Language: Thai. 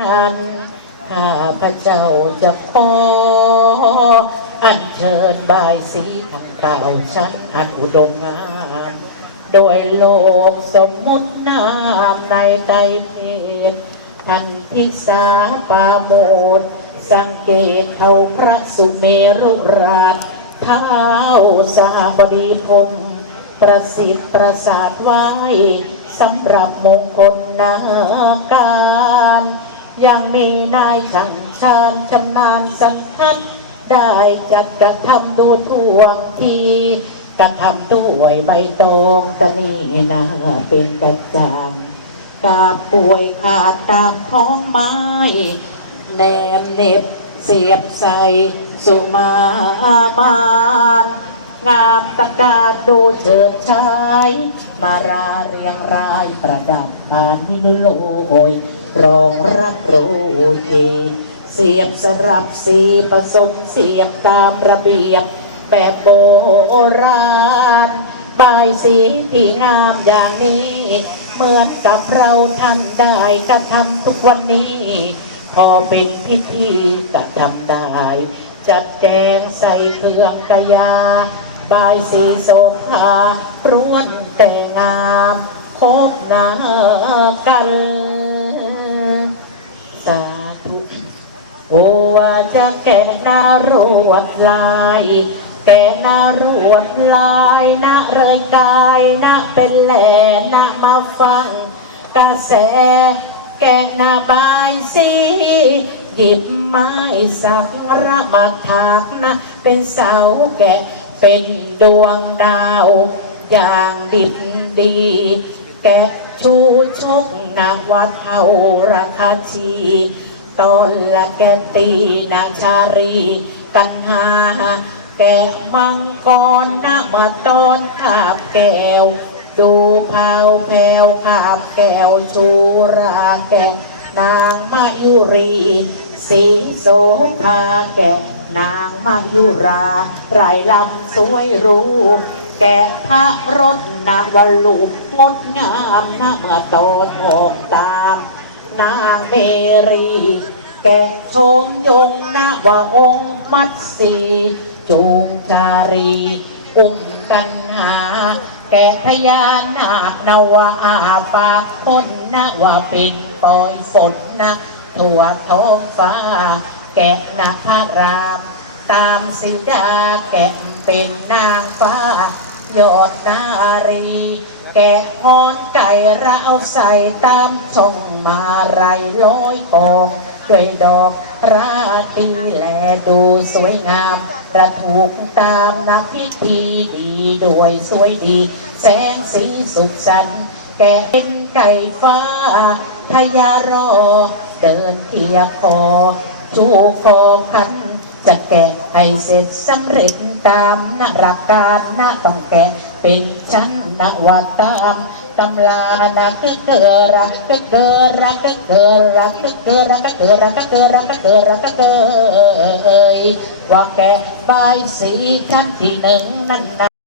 นั้นข้าพระเจ้าจะขออัญเชิญบายสีทางเก่าชั้นอันอุดมงาม โดยโลกสมมุตินามในใจเหตุทันทิสาปาโมดสังเกตเขาพระสุเมรุราชเท้าสาบดีพมประสิทธิ์ประสาทไว้สำหรับมงคลนาการ ยังมีนายช่างชาญชำนาญสันทัดได้จัดกระทำดูท่วงทีกระทำด้วยใบตองตะนี่นะเป็นกระจางกาบป่วยขาดตามท้องไม้แนมเหน็บเสียบใส่สุมามานงามตะการดูเชิงชาย มาราเรียงรายประดับปานมิโลย รองรับดูทีเสียบสรับสีผสมเสียบตามระเบียบแบบโบราณบายสีที่งามอย่างนี้ เหมือนกับเราท่านได้กระทำทุกวันนี้ พอเป็นพิธีกระทำได้ จัดแจงใส่เครื่องกยา บายสีโสภาพร้วนแต่งามคบหนากัน สาธุ โอ ว่าจะแก่นารวดลาย แก่นารวดลายนะเรยกายนะเป็นแหล่นะมาฟัง กระแส แก่นาบายสีหยิบไม้สักระมาถากนะ เป็นเสาแกะเป็นดวงดาว อย่างดิบดี แกะชูชกนาวัดเทาราคาชี ตนละแกตีนาชารีกันหา แกมังกรนามาตอนขาบแก้ว ดูเผาแผวขาบแก้วชูราแกนางมายุรีสีโสภาแกนางมายุราไรลำสวยรู้แกพระรถนาวลูกงดงามนะเมื่อตอนออกตาม นางเมรี แกะชมยงนะว่าองค์มัดสีจูงจารีอุ้มกันหา แกะพญานาคนาวาอาปากคนนะว่าเป็นปล่อยฝนนะทั่วท้องฟ้า แกะนาคาราม ตามสิดาแกะเป็นนางฟ้ายอดนารี แกะอ่อนไก่เราเอาใส่ตามช่องมาไรร้อยกองด้วยดอกราตรีแลดูสวยงามประถูกตามนักพิธีดีด้วยสวยดี แสงสีสุขสันต์แกเป็นไก่ฟ้าทยารอ เดินเทียคอชูคอคันจะแกะให้เสร็จสำเร็จตามนหลักการนะต้องแกะเป็นชั้น นะว่าตามตำลานักเกิดรักก็เกิดรักก็เกิดรักก็เกิดรักก็เกิดรักก็เกิดรักก็เกิดรักก็เกิดว่าแกใบสีขั้นที่หนึ่งนั่นนะ